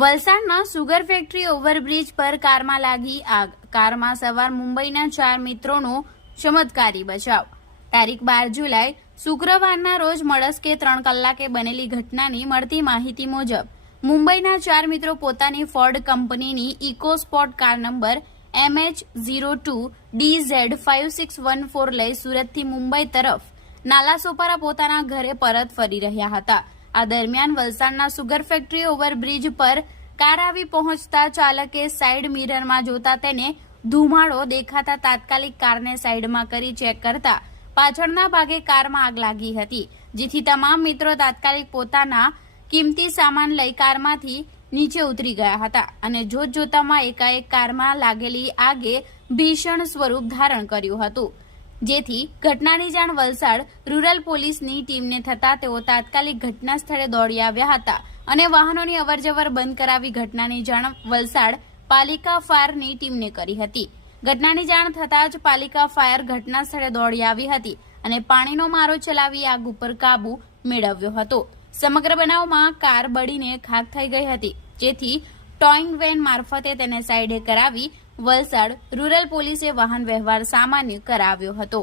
વલસાડના sugar factory overbridge પર કારમાં લાગી આગ. કારમાં સવાર મુંબઈના 4 મિત્રોનો ચમત્કારી બચાવ. તારીખ 12 જુલાઈ શુક્રવારના રોજ મળસ્કે 3 કલાકે બનેલી ઘટનાની મળતી માહિતી મુજબ મુંબઈના 4 મિત્રો પોતાની ફોર્ડ કંપનીની ઇકોસ્પોર્ટ કાર નંબર MH02DZ5614 લઈ સુરતથી મુંબઈ તરફ નાલાસોપારા પોતાના ઘરે પરત ફરી રહ્યા હતા. આ દરમિયાન વલસાડના સુગર ફેક્ટરી ઓવરબ્રિજ પર કાર આવી પહોંચતા ચાલકે સાઇડ મિરરમાં જોતા તેને ધુમાડો દેખાતા તાત્કાલિક કારને સાઇડમાં કરી ચેક કરતા પાછળના ભાગે કારમાં આગ લાગી હતી, જેથી તમામ મિત્રો તાત્કાલિક પોતાના કિંમતી સામાન લઈ કારમાંથી નીચે ઉતરી ગયા હતા અને જોતજોતામાં એકાએક કારમાં લાગેલી આગે ભીષણ સ્વરૂપ ધારણ કર્યું હતું, જેથી ઘટનાની જાણ વલસાડ રૂરલ પોલીસની ટીમને થતા તેઓ તાત્કાલિક ઘટના સ્થળે દોડી આવ્યા હતા અને વાહનોની અવરજવર બંધ કરાવી ઘટનાની જાણ વલસાડ પાલિકા ફાયરની ટીમને કરી હતી. ઘટનાની જાણ થતાં જ પાલિકા ફાયર ઘટના સ્થળે દોડી આવી હતી અને પાણીનો મારો ચલાવી આગ ઉપર કાબુ મેળવ્યો હતો. સમગ્ર બનાવમાં કાર બળીને ખાખ થઈ ગઈ હતી, જેથી ટોઈંગ વેન મારફતે તેને સાઈડે કરાવી વલસાડ રૂરલ પોલીસે વાહન વ્યવહાર સામાન્ય કરાવ્યો હતો.